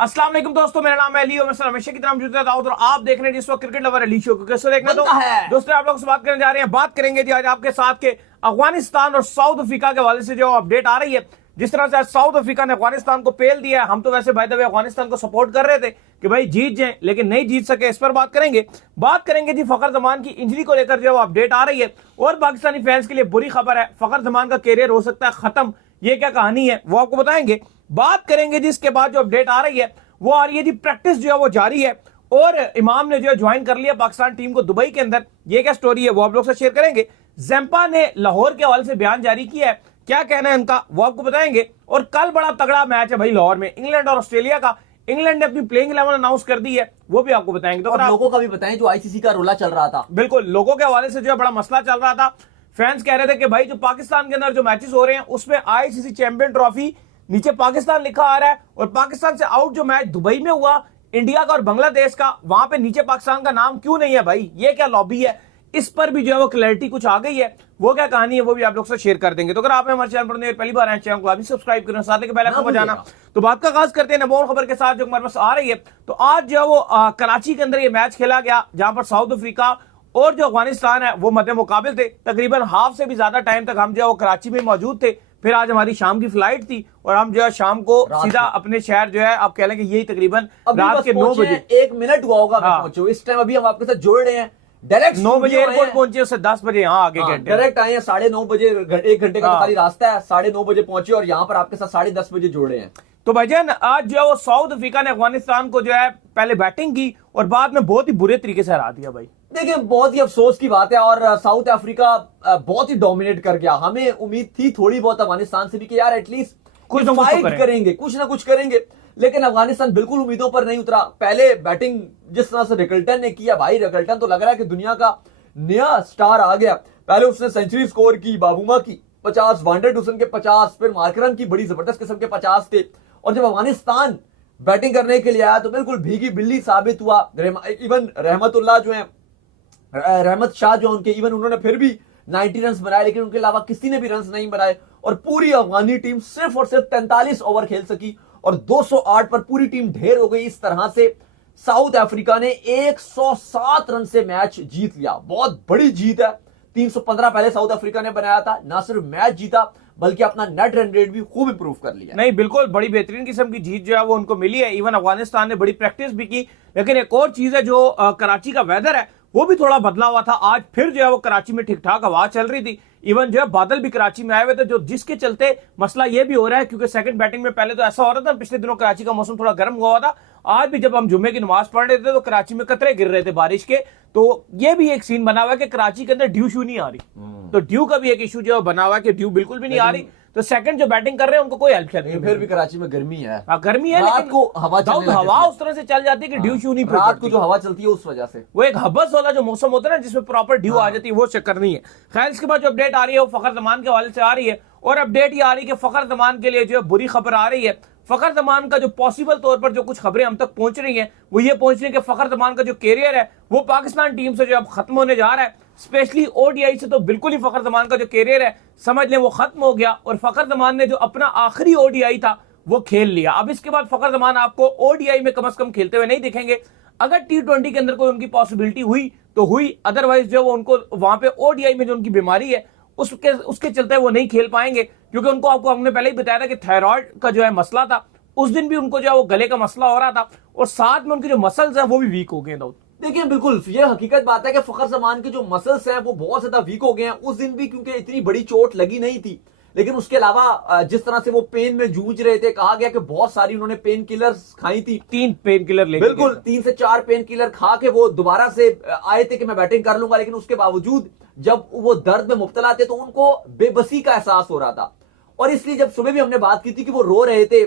अस्सलाम वालेकुम दोस्तों, मेरा नाम है अली और मैं हमेशा की तरह मौजूद रहता हूं और आप देख रहे हैं जिस वक्त क्रिकेट लवर अली शो को। कैसे देखना तो दोस्तों आप लोग से बात करने जा रहे हैं। बात करेंगे जी आज आपके साथ के अफगानिस्तान और साउथ अफ्रीका के हवाले से जो अपडेट आ रही है। जिस तरह से आज साउथ अफ्रीका ने अफगानिस्तान को पेल दिया है, हम तो वैसे बाय द वे अफगानिस्तान को सपोर्ट कर रहे थे कि भाई जीत जाए, लेकिन नहीं जीत सके। इस पर बात करेंगे। बात करेंगे जी फखर जमान की इंजरी को लेकर जो अपडेट आ रही है और पाकिस्तानी फैंस के लिए बुरी खबर है, फखर जमान का कैरियर हो सकता है खत्म। ये क्या कहानी है वो आपको बताएंगे। बात करेंगे जी इसके बाद जो अपडेट आ रही है वो आ रही है जी प्रेक्टिस जो है वो जारी है और इमाम ने जो है ज्वाइन कर लिया पाकिस्तान टीम को दुबई के अंदर। ये क्या स्टोरी है वो आप लोग से शेयर करेंगे। जैम्पा ने लाहौर के हवाले से बयान जारी किया है, क्या कहना है उनका वो आपको बताएंगे। और कल बड़ा तगड़ा मैच है भाई लाहौर में, इंग्लैंड और ऑस्ट्रेलिया का। इंग्लैंड ने अपनी प्लेइंग 11 अनाउंस कर दी है, वो भी आपको बताएंगे। तो लोगों का भी बताएं जो आईसीसी का रोला चल रहा था। बिल्कुल, लोगों के हवाले से जो है बड़ा मसला चल रहा था। फैंस कह रहे थे कि भाई जो पाकिस्तान के अंदर जो मैचेस हो रहे हैं उसमें आईसीसी चैंपियन ट्रॉफी नीचे पाकिस्तान लिखा आ रहा है और पाकिस्तान से आउट जो मैच दुबई में हुआ इंडिया का और बांग्लादेश का, वहां पे नीचे पाकिस्तान का नाम क्यों नहीं है भाई, ये क्या लॉबी है। इस पर भी जो है वो क्लैरिटी कुछ आ गई है, वो क्या कहानी है वो भी आप लोग से शेयर कर देंगे। तो अगर आप हमारे चैनल पर पहली बार आए चैनल को अभी सब्सक्राइब करें, साथ ही पहले आपको बजाना। तो बात का आगाज करते हैं नंबर वन खबर के साथ जो हमारे पास आ रही है। तो आज जो है वो कराची के अंदर ये मैच खेला गया जहां पर साउथ अफ्रीका और जो अफगानिस्तान है वो मध्य मुकाबिल थे। तकरीबन हाफ से भी ज्यादा टाइम तक हम जो है वो कराची में मौजूद थे। फिर आज हमारी शाम की फ्लाइट थी और हम जो है शाम को सीधा अपने शहर जो है आप कह लें कि यही तकरीबन रात के 9 बजे 1 मिनट हुआ होगा पहुंचे। इस टाइम अभी हम आपके साथ जोड़ रहे हैं, डायरेक्ट 9 बजे एयरपोर्ट पहुंचे, उससे 10 बजे यहाँ आगे घंटे डायरेक्ट आए हैं। 9:30 बजे 1 घंटे का खाली रास्ता है। 9:30 बजे पहुंचे और यहाँ पर आपके साथ 10:30 बजे जोड़े हैं। तो भाईजान आज जो है वो साउथ अफ्रीका ने अफगानिस्तान को जो है पहले बैटिंग की और बाद में बहुत ही बुरे तरीके से हरा दिया भाई। देखिए बहुत ही अफसोस की बात है और साउथ अफ्रीका बहुत ही डोमिनेट कर गया। हमें उम्मीद थी थोड़ी बहुत अफगानिस्तान से भी कि यार एटलीस्ट कुछ फाइट करेंगे, कुछ ना कुछ करेंगे, लेकिन अफगानिस्तान बिल्कुल उम्मीदों पर नहीं उतरा। पहले बैटिंग जिस तरह से रिकल्टन ने किया भाई, रिकल्टन तो लग रहा है कि दुनिया का नया स्टार आ गया। पहले उसने सेंचुरी स्कोर की, बाबूमा की 50, वांडरडुसन के 50, फिर मार्करम की बड़ी जबरदस्त किस्म के 50 थे। और जब अफगानिस्तान बैटिंग करने के लिए आया तो बिल्कुल भीगी बिल्ली साबित हुआ। इवन रहमतुल्लाह जो है, रहमत शाह जो उनके, इवन उन्होंने फिर भी 90 रन बनाए, लेकिन उनके अलावा किसी ने भी रन नहीं बनाए और पूरी अफगानी टीम सिर्फ और सिर्फ 43 ओवर खेल सकी और 208 पर पूरी टीम ढेर हो गई। इस तरह से साउथ अफ्रीका ने 107 रन से मैच जीत लिया। बहुत बड़ी जीत है। 315 पहले साउथ अफ्रीका ने बनाया था। ना सिर्फ मैच जीता बल्कि अपना नेट रन रेट भी खूब इंप्रूव कर लिया। नहीं बिल्कुल बड़ी बेहतरीन किस्म की जीत जो है वो उनको मिली है। इवन अफगानिस्तान ने बड़ी प्रैक्टिस भी की, लेकिन एक और चीज है जो कराची का वेदर है वो भी थोड़ा बदला हुआ था। आज फिर जो है वो कराची में ठीक ठाक हवा चल रही थी। इवन जो है बादल भी कराची में आए हुए थे, जो जिसके चलते मसला ये भी हो रहा है क्योंकि सेकंड बैटिंग में पहले तो ऐसा हो रहा था पिछले दिनों कराची का मौसम थोड़ा गर्म हुआ था। आज भी जब हम जुम्मे की नमाज पढ़ रहे थे तो कराची में कतरे गिर रहे थे बारिश के। तो ये भी एक सीन बना हुआ है कि कराची के अंदर ड्यू शू नहीं आ रही। तो ड्यू का भी एक इशू जो है बना हुआ है कि ड्यू बिल्कुल भी नहीं आ रही। तो सेकंड जो बैटिंग कर रहे हैं उनको कोई हेल्प नहीं। फिर भी कराची में गर्मी है। गर्मी है, रात को हवा उस तरह से चल जाती है कि ड्यू शू नहीं, रात को जो हवा चलती है उस वजह से वो एक हबस वाला जो मौसम होता है ना जिसमें प्रॉपर ड्यू आ जाती है, वो चक्कर नहीं है। खैर इसके बाद जो अपडेट आ रही है वो फखर जमान के हवाले से आ रही है और अपडेट ये आ रही है कि फखर जमान के लिए जो है बुरी खबर आ रही है। फखर जमान का जो पॉसिबल तौर पर जो कुछ खबरें हम तक पहुंच रही हैं वो ये पहुंच रही है कि फखर जमान का जो कैरियर है वो पाकिस्तान टीम से जो अब खत्म होने जा रहा है। स्पेशली ओडीआई से तो बिल्कुल ही फखर जमान का जो कैरियर है समझ लें वो खत्म हो गया और फखर जमान ने जो अपना आखिरी ओडीआई था वो खेल लिया। अब इसके बाद फखर जमान आपको ओडीआई में कम से कम खेलते हुए नहीं दिखेंगे। अगर T20 के अंदर कोई उनकी पॉसिबिलिटी हुई तो हुई, अदरवाइज जो उनको वहां पे ओडीआई में जो उनकी बीमारी है उसके चलते वो नहीं खेल पाएंगे क्योंकि उनको आपको हमने पहले ही बताया था कि थायराइड का जो है मसला था। उस दिन भी उनको जो है वो गले का मसला हो रहा था और साथ में उनके जो मसल्स हैं वो भी वीक हो गए। देखिए बिल्कुल ये हकीकत बात है कि फखर जमान के जो मसल्स हैं वो बहुत ज्यादा वीक हो गए हैं। उस दिन भी क्योंकि इतनी बड़ी चोट लगी नहीं थी, लेकिन उसके अलावा जिस तरह से वो पेन में जूझ रहे थे, कहा गया कि बहुत सारी उन्होंने पेन किलर्स खाई थी। 3 पेन किलर ले, बिल्कुल 3 से 4 पेन किलर खा के वो दोबारा से आए थे कि मैं बैटिंग कर लूंगा, लेकिन उसके बावजूद जब वो दर्द में मुब्तला थे तो उनको बेबसी का एहसास हो रहा था। और इसलिए जब सुबह भी हमने बात की थी कि वो रो रहे थे,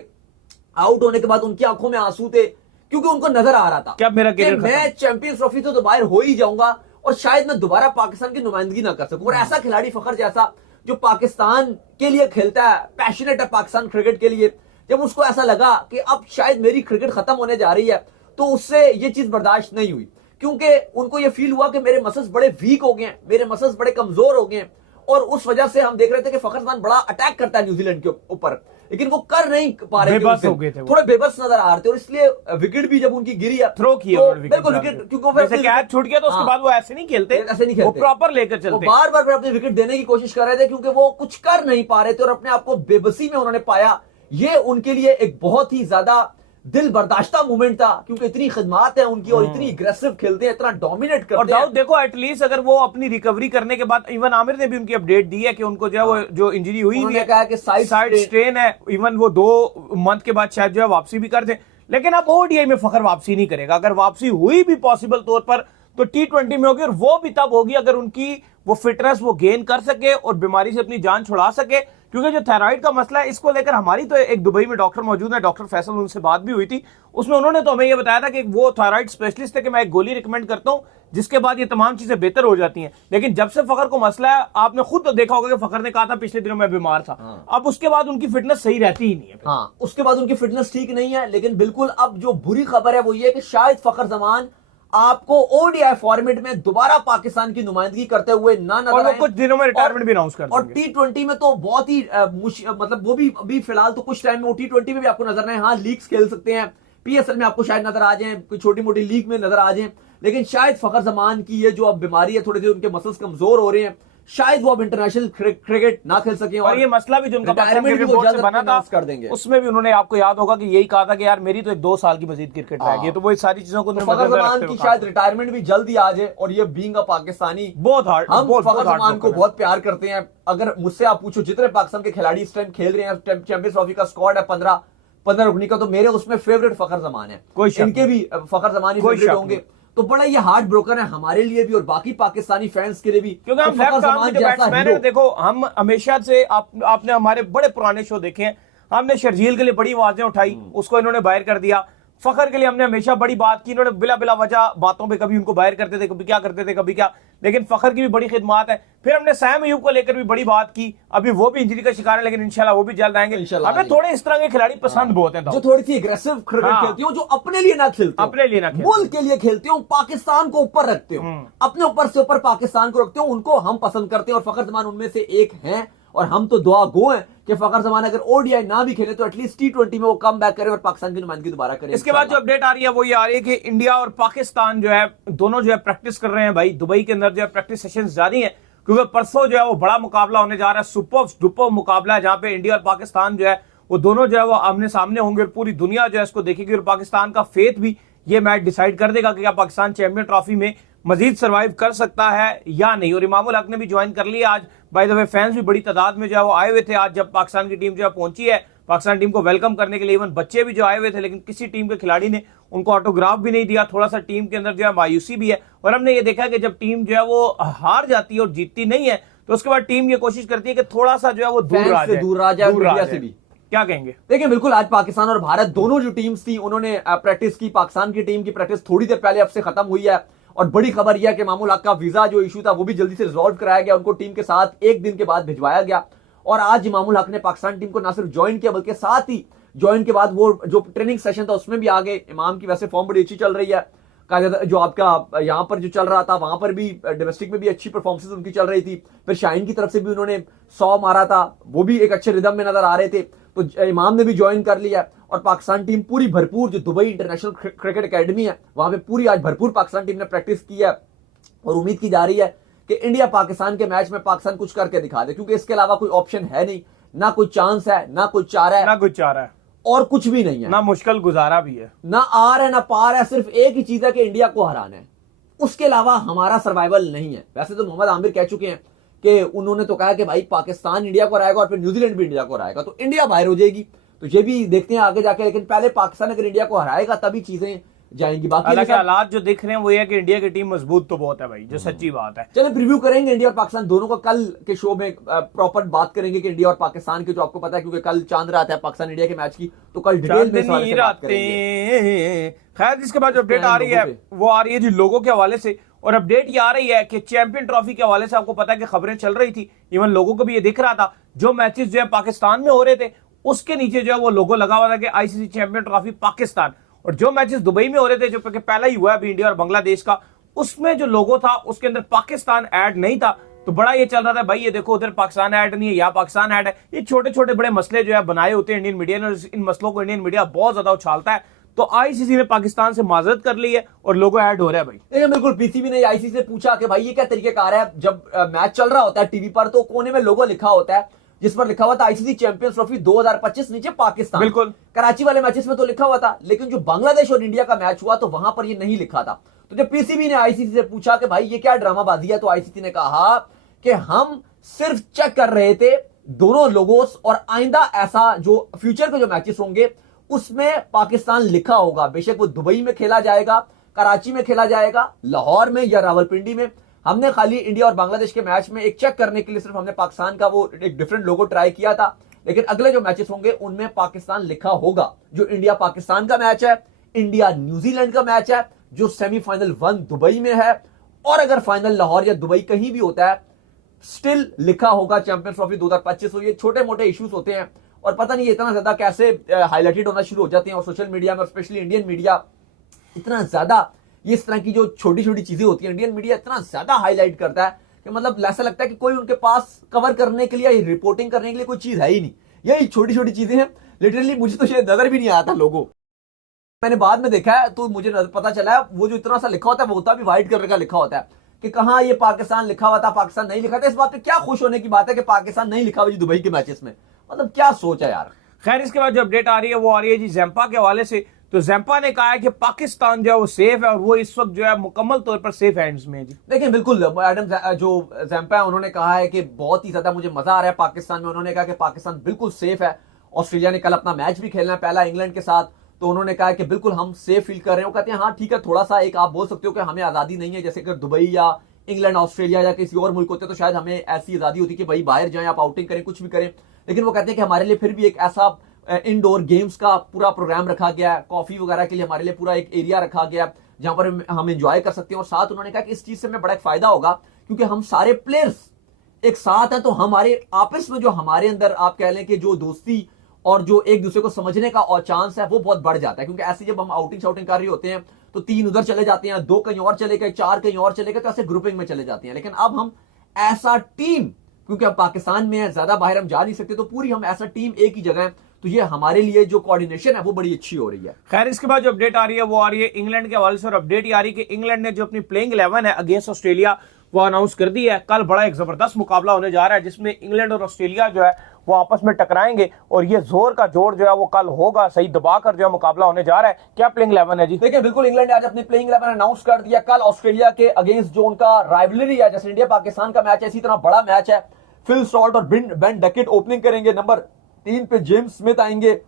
आउट होने के बाद उनकी आंखों में आंसू थे क्योंकि उनको नजर आ रहा था क्या मेरा कैरियर मैं चैंपियंस ट्रॉफी तो बाहर हो ही जाऊंगा और शायद मैं दोबारा पाकिस्तान की नुमाइंदगी ना कर सकूं। और ऐसा खिलाड़ी फखर जैसा जो पाकिस्तान के लिए खेलता है, पैशनेट है पाकिस्तान क्रिकेट के लिए, जब उसको ऐसा लगा कि अब शायद मेरी क्रिकेट खत्म होने जा रही है तो उससे ये चीज बर्दाश्त नहीं हुई क्योंकि उनको ये फील हुआ कि मेरे मसल्स बड़े वीक हो गए हैं, मेरे मसल्स बड़े कमजोर हो गए हैं। और उस वजह से हम देख रहे थे कि फखर जमान बड़ा अटैक करता है न्यूजीलैंड के ऊपर, लेकिन वो कर नहीं पा रहे बेबस हो गए थे, थोड़े बेबस नजर आ रहे थे, और इसलिए विकेट भी जब उनकी गिरी है, थ्रो किया तो बिल्कुल विकेट, क्योंकि जैसे कैच छूट गया तो उसके बाद वो ऐसे नहीं खेलते, ऐसे नहीं खेलते, वो प्रॉपर लेकर चलते, बार बार अपने विकेट देने की कोशिश कर रहे थे, क्योंकि वो कुछ कर नहीं पा रहे थे और अपने आप को बेबसी में उन्होंने पाया। ये उनके लिए एक बहुत ही ज्यादा दिल बर्दाश्ता मूवमेंट था, क्योंकि इतनी खिदमात है उनकी और इतनी एग्रेसिव खेलते हैं, इतना डोमिनेट करते हैं। और दाऊद देखो, एटलीस्ट अगर वो अपनी रिकवरी करने के बाद, इवन आमिर ने भी उनकी अपडेट दी है कि उनको जो है वो जो इंजरी हुई है, कहा कि साइड स्ट्रेन है, इवन वो 2 मंथ के बाद शायद जो है वापसी भी कर दे। लेकिन अब ओडीआई में फखर वापसी नहीं करेगा। अगर वापसी हुई भी पॉसिबल तौर पर तो T20 में होगी, और वो भी तब होगी अगर उनकी वो फिटनेस वो गेन कर सके और बीमारी से अपनी जान छुड़ा सके। क्योंकि जो थायराइड का मसला है, इसको लेकर हमारी तो एक दुबई में डॉक्टर मौजूद है, डॉक्टर फैसल, उनसे बात भी हुई थी। उसमें उन्होंने तो हमें ये बताया था कि वो थायराइड स्पेशलिस्ट है कि मैं एक गोली रिकमेंड करता हूं जिसके बाद ये तमाम चीजें बेहतर हो जाती हैं। लेकिन जब से फखर को मसला है, आपने खुद तो देखा होगा कि फखर ने कहा था पिछले दिनों में बीमार था, अब उसके बाद उनकी फिटनेस सही रहती ही नहीं है। हाँ, उसके बाद उनकी फिटनेस ठीक नहीं है। लेकिन बिल्कुल अब जो बुरी खबर है वो ये कि शायद फखर जमान आपको ओडीआई फॉर्मेट में दोबारा पाकिस्तान की नुमाइंदगी करते हुए ना नजर आए, कुछ दिनों में रिटायरमेंट भी अनाउंस कर देंगे। और T20 में तो बहुत ही मतलब वो भी अभी फिलहाल तो कुछ टाइम में वो T20 में भी आपको नजर आए। हाँ, लीग्स खेल सकते हैं, PSL में आपको शायद नजर आ जाए, कोई छोटी मोटी लीग में नजर आ जाए। लेकिन शायद फखर जमान की ये जो अब बीमारी है, थोड़े देर उनके मसल्स कमजोर हो रहे हैं, शायद वो अब इंटरनेशनल क्रिकेट ना खेल सके। और ये मसला भी जो उनका बना था कर देंगे, उसमें भी उन्होंने, आपको याद होगा कि यही कहा था कि यार मेरी तो 2 साल की मजीद क्रिकेट रह गई, तो वो सारी चीजों को फखर जमान की शायद रिटायरमेंट भी जल्दी आ जाए। और ये बीइंग अ पाकिस्तानी, बहुत हार्ड, हम फखर जमान को बहुत प्यार करते हैं। अगर मुझसे आप पूछो जितने पाकिस्तान के खिलाड़ी इस टाइम खेल रहे हैं, चैंपियंस ट्रॉफी का स्क्वाड है 15 रुकनी का, तो मेरे उसमें फेवरेट फखर जमान है। इनके भी फखर जमान ही फेवरेट होंगे। तो बड़ा ये हार्ट ब्रोकन है हमारे लिए भी और बाकी पाकिस्तानी फैंस के लिए भी, क्योंकि हम लेफ्ट आर्म के बैट्समैन हैं। देखो, हम हमेशा से आपने हमारे बड़े पुराने शो देखे हैं, हमने शर्जील के लिए बड़ी आवाजें उठाई, उसको इन्होंने बाहर कर दिया। फखर के लिए हमने हमेशा बड़ी बात की, इन्होंने बिला वजह बातों पे कभी उनको बाहर करते थे, कभी क्या करते थे, कभी क्या। लेकिन फखर की भी बड़ी खिदमात है। फिर हमने सैम अयूब को लेकर भी बड़ी बात की, अभी वो भी इंजरी का शिकार है, लेकिन इंशाल्लाह वो भी जल्द आएंगे। हमें थोड़े इस तरह के खिलाड़ी पसंद बहुत हैं, जो थोड़ी सी एग्रेसिव क्रिकेट खेलती हो, जो अपने लिए ना खेलते, अपने लिए ना, मुल्क के लिए खेलते हो, पाकिस्तान को ऊपर रखते हो, अपने ऊपर से ऊपर पाकिस्तान को रखते हो, उनको हम पसंद करते हैं। और फखर जमान उनमें से एक हैं। और हम तो दुआ गो हैं कि फखर जमान अगर ओडीआई ना भी खेले तो एटलीस्ट T20 में वो कम बैक करे और पाकिस्तान की नुमाइंदगी दोबारा करे। इसके बाद जो अपडेट आ रही है वो ये आ रही है कि इंडिया और पाकिस्तान जो है दोनों जो है प्रैक्टिस कर रहे हैं भाई। दुबई के अंदर जो है प्रैक्टिस सेशंस जारी हैं, क्योंकि परसों जो है वो बड़ा मुकाबला होने जा रहा है, सुपर डुपर मुकाबला है, जहां पे इंडिया और पाकिस्तान जो है वो दोनों जो है वो आमने सामने होंगे और पूरी दुनिया जो है इसको देखेगी। और पाकिस्तान का फेथ भी ये मैच डिसाइड कर देगा कि क्या पाकिस्तान चैंपियन ट्रॉफी में मजीद सर्वाइव कर सकता है या नहीं। और इमामुल हक ने भी ज्वाइन कर लिया आज। बाय द वे फैंस भी बड़ी तादाद में जो है वो आए हुए थे आज जब पाकिस्तान की टीम जो है पहुंची है। पाकिस्तान टीम को वेलकम करने के लिए इवन बच्चे भी जो आए हुए थे, लेकिन किसी टीम के खिलाड़ी ने उनको ऑटोग्राफ भी नहीं दिया। थोड़ा सा टीम के अंदर जो है मायूसी भी है। और हमने ये देखा कि जब टीम जो है वो हार जाती है और जीतती नहीं है तो उसके बाद टीम ये कोशिश करती है कि थोड़ा सा जो है वो दूर आ जाए मीडिया से भी। क्या कहेंगे? देखिए, बिल्कुल आज पाकिस्तान और भारत दोनों जो टीम्स थी उन्होंने प्रैक्टिस की। पाकिस्तान की टीम की प्रैक्टिस थोड़ी देर पहले अब से खत्म हुई है। और बड़ी खबर यह है कि इमामुल हक का वीजा जो इशू था वो भी जल्दी से रिजॉल्व कराया गया, उनको टीम के साथ 1 दिन के बाद भिजवाया गया। और आज इमामुल हक ने पाकिस्तान टीम को ना सिर्फ ज्वाइन किया बल्कि साथ ही ज्वाइन के बाद वो जो ट्रेनिंग सेशन था उसमें भी आ गए। इमाम की वैसे फॉर्म बड़ी अच्छी चल रही है, जो आपका यहाँ पर जो चल रहा था वहां पर भी डोमेस्टिक में भी अच्छी परफॉर्मेंस उनकी चल रही थी। फिर शाहीन की तरफ से भी उन्होंने 100 मारा था, वो भी एक अच्छे रिदम में नजर आ रहे थे। तो इमाम ने भी ज्वाइन कर लिया। और पाकिस्तान टीम पूरी भरपूर, जो दुबई इंटरनेशनल क्रिकेट एकेडमी है वहां पे पूरी आज भरपूर पाकिस्तान टीम ने प्रैक्टिस की है। और उम्मीद की जा रही है कि इंडिया पाकिस्तान के मैच में पाकिस्तान कुछ करके दिखा दे, क्योंकि इसके अलावा कोई ऑप्शन है नहीं, ना कोई चांस है, ना कोई चारा है, और कुछ भी नहीं है, ना मुश्किल गुजारा भी है, ना आर है ना पार है। सिर्फ एक ही चीज है कि इंडिया को हराना है, उसके अलावा हमारा सर्वाइवल नहीं है। वैसे तो मोहम्मद आमिर कह चुके हैं कि उन्होंने तो कहा कि भाई पाकिस्तान इंडिया को हराएगा और फिर न्यूजीलैंड भी इंडिया को हराएगा, तो इंडिया बाहर हो जाएगी। तो ये भी देखते हैं आगे जाके, लेकिन पहले पाकिस्तान अगर इंडिया को हराएगा तभी चीजें जाएंगी। बाकी हालात जो दिख रहे हैं वो ये है कि इंडिया की टीम मजबूत तो बहुत है भाई, जो सच्ची बात है। चलिए प्रीव्यू करेंगे इंडिया और पाकिस्तान दोनों का कल के शो में, प्रॉपर बात करेंगे कि इंडिया और पाकिस्तान की, जो आपको पता है क्योंकि कल चांद रात है पाकिस्तान इंडिया के मैच की, तो कल डिटेल में बात करेंगे। खैर, जिसके बाद जो अपडेट आ रही है वो आ रही है जी लोगों के हवाले से। और अपडेट ये आ रही है कि चैंपियन ट्रॉफी के हवाले से आपको पता है कि खबरें चल रही थी, इवन लोगों को भी ये दिख रहा था, जो मैचेस जो है पाकिस्तान में हो रहे थे उसके नीचे जो है वो लोगो लगा हुआ था कि आईसीसी चैंपियन ट्रॉफी पाकिस्तान। और जो मैचेस दुबई में हो रहे थे, जो पहला ही हुआ है अभी इंडिया और बांग्लादेश का, उसमें जो लोगो था उसके अंदर पाकिस्तान ऐड नहीं था, तो बड़ा ये चल रहा था भाई, ये देखो उधर पाकिस्तान ऐड नहीं है, यहाँ पाकिस्तान ऐड है। ये छोटे छोटे बड़े मसले जो है बनाए होते हैं इंडियन मीडिया ने, और इन मसलों को इंडियन मीडिया बहुत ज्यादा उछालता है। तो आईसीसी ने पाकिस्तान से माजरत कर ली है और लोगो ऐड हो रहा है भाई। देखिए बिल्कुल, पीसीबी ने आईसीसी से पूछा कि भाई ये क्या तरीकेकार है, जब मैच चल रहा होता है टीवी पर तो कोने में लोगो लिखा होता है जिस पर लिखा हुआ था आईसीसी चैंपियंस ट्रॉफी 2025, नीचे पाकिस्तान। बिल्कुल, कराची वाले मैचेस में तो लिखा हुआ था, लेकिन जो बांग्लादेश और इंडिया का मैच हुआ तो वहां पर ये नहीं लिखा था। तो जब पीसीबी ने आईसीसी से पूछा कि भाई ये क्या ड्रामाबाजी है, तो आईसीसी ने कहा कि हम सिर्फ चेक कर रहे थे दोनों लोगोस, और आइंदा ऐसा जो फ्यूचर के जो मैचेस होंगे उसमें पाकिस्तान लिखा होगा। बेशक वो दुबई में खेला जाएगा, कराची में खेला जाएगा, लाहौर में या रावलपिंडी में। हमने खाली इंडिया और बांग्लादेश के मैच में एक चेक करने के लिए सिर्फ हमने पाकिस्तान का वो एक डिफरेंट लोगो ट्राई किया था, लेकिन अगले जो मैचेस होंगे उनमें पाकिस्तान लिखा होगा। जो इंडिया पाकिस्तान का मैच है, इंडिया न्यूजीलैंड का मैच है, जो सेमीफाइनल 1 दुबई में है, और अगर फाइनल लाहौर या दुबई कहीं भी होता है स्टिल लिखा होगा चैंपियंस ट्रॉफी 2025। तो ये छोटे मोटे इश्यूज होते हैं, और पता नहीं इतना ज्यादा कैसे हाईलाइटेड होना शुरू हो जाते हैं, और सोशल मीडिया में स्पेशली इंडियन मीडिया इतना ज्यादा ये इस तरह की जो छोटी छोटी चीजें होती हैं इंडियन मीडिया इतना ज्यादा हाईलाइट करता है कि मतलब ऐसा लगता है कि कोई उनके पास कवर करने के लिए, रिपोर्टिंग करने के लिए कोई चीज है ही नहीं। यही छोटी छोटी चीजें हैं। लिटरली मुझे तो ये नजर भी नहीं आया था लोगो, मैंने बाद में देखा है तो मुझे पता चला है वो जो इतना सा लिखा होता है वो होता भी व्हाइट कलर का लिखा होता है कि कहां ये पाकिस्तान लिखा हुआ था, पाकिस्तान नहीं लिखा था। इस बात पे क्या खुश होने की बात है कि पाकिस्तान नहीं लिखा हुआ जी दुबई के मैचेस में, मतलब क्या सोच है यार। खैर इसके बाद जो अपडेट आ रही है वो आ रही है जी जैम्पा के हवाले से। तो जैम्पा ने कहा है कि पाकिस्तान जो है वो सेफ है, और वो इस वक्त जो है मुकम्मल तौर पर सेफ हैंड्स में है जी। देखिए बिल्कुल, एडम जो जैम्पा है उन्होंने कहा है कि बहुत ही ज्यादा मुझे मजा आ रहा है पाकिस्तान में। उन्होंने कहा कि पाकिस्तान बिल्कुल सेफ है। ऑस्ट्रेलिया ने कल अपना मैच भी खेलना है पहला इंग्लैंड के साथ, तो उन्होंने कहा कि बिल्कुल हम सेफ फील कर रहे हैं। वो कहते हैं हाँ ठीक है, थोड़ा सा एक आप बोल सकते हो कि हमें आजादी नहीं है, जैसे कि दुबई या इंग्लैंड ऑस्ट्रेलिया या किसी और मुल्क होते तो शायद हमें ऐसी आजादी होती कि भाई बाहर जाएं, आप आउटिंग करें, कुछ भी करें। लेकिन वो कहते हैं कि हमारे लिए फिर भी एक ऐसा इंडोर गेम्स का पूरा प्रोग्राम रखा गया है, कॉफी वगैरह के लिए हमारे लिए पूरा एक एरिया रखा गया है जहां पर हम एंजॉय कर सकते हैं। और साथ उन्होंने कहा कि इस चीज से हमें बड़ा एक फायदा होगा क्योंकि हम सारे प्लेयर्स एक साथ हैं, तो हमारे आपस में जो हमारे अंदर आप कह लें कि जो दोस्ती और जो एक दूसरे को समझने का और चांस है वो बहुत बढ़ जाता है। क्योंकि ऐसे जब हम आउटिंग शाउटिंग कर रहे होते हैं तो 3 उधर चले जाते हैं, 2 कहीं और चले गए, 4 कहीं और चले गए, तो ऐसे ग्रुपिंग में चले जाते हैं। लेकिन अब हम ऐसा टीम, क्योंकि अब पाकिस्तान में है, ज्यादा बाहर हम जा नहीं सकते, तो पूरी हम ऐसा टीम एक ही जगह है, तो ये हमारे लिए जो कोऑर्डिनेशन है वो बड़ी अच्छी हो रही है। खैर इसके बाद जो अपडेट आ रही है वो आ रही है इंग्लैंड के हवाले से, और अपडेट ये आ रही है कि इंग्लैंड ने जो अपनी प्लेइंग 11 है अगेंस्ट ऑस्ट्रेलिया वो अनाउंस कर दी है। कल बड़ा एक जबरदस्त मुकाबला होने जा रहा है जिसमें इंग्लैंड और ऑस्ट्रेलिया जो है वो आपस में टकराएंगे, और ये जोर का जोर जो है वो कल होगा, सही दबाकर जो है मुकाबला होने जा रहा है। क्या प्लेइंग 11 है जी? देखिए बिल्कुल, इंग्लैंड ने आज अपनी प्लेइंग 11 अनाउंस कर दिया। कल ऑस्ट्रेलिया के अगेंस्ट जो उनका राइवलरी है, जैसे इंडिया पाकिस्तान का मैच है, इसी तरह बड़ा मैच है। फिल सॉल्ट और बेन डकेट ओपनिंग करेंगे। नंबर 3 पे जेम्स स्मिथ आएंगे,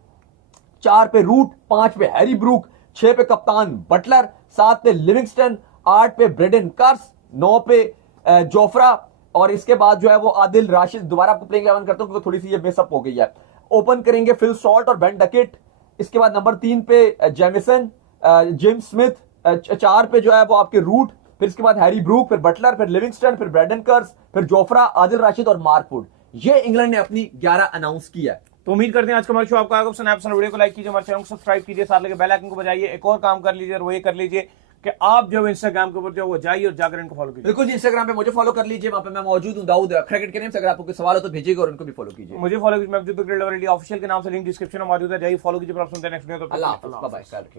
4 पे रूट, 5 पे हैरी ब्रूक, 6 पे कप्तान बटलर, 7 पे लिविंगस्टन, 8 पे ब्रेडन कर्स, 9 पे जोफ्रा, और इसके बाद जो है वो आदिल राशिद। दोबारा आपको प्लेइंग 11 करता हूं क्योंकि थोड़ी सी ये मिसअप हो गई है। ओपन करेंगे फिल सॉल्ट और बेन डकेट। इसके बाद नंबर 3 पे जेमिसन, जेम्स स्मिथ, 4 पे जो है वो आपके रूट, फिर इसके बाद हैरी ब्रूक, फिर बटलर, फिर लिविंगस्टन, फिर ब्रेडन कर्स, फिर जोफ्रा, आदिल राशिद और मार्क वुड। ये इंग्लैंड ने अपनी 11 अनाउंस किया है। तो उम्मीद करते हैं आज का हमारा शो आपको आएगा पसंद। वीडियो को लाइक कीजिए, हमारे चैनल को सब्सक्राइब कीजिए, साथ लगे बेल आइकन को बजाइए। एक और काम कर लीजिए और वो ये कर लीजिए कि आप जो इंस्टाग्राम के ऊपर जो वो जाइए और जाकर इनको फॉलो कीजिए। बिल्कुल जी, इंस्टाग्राम पे मुझे फॉलो कर लीजिए, वहां पे मैं मौजूद हूं, दाऊद क्रिकेट के नेम से। अगर आपको कोई सवाल हो तो भेजिएगा और उनको भी फॉलो कीजिए। मुझे फॉलो कीजिए, मैं ऑफिशियल के नाम से लिंक डिस्क्रिप्शन में मौजूद है, जाइए फॉलो कीजिए। नेक्स्ट वीडियो तो अल्लाह हाफिज़, बाय बाय।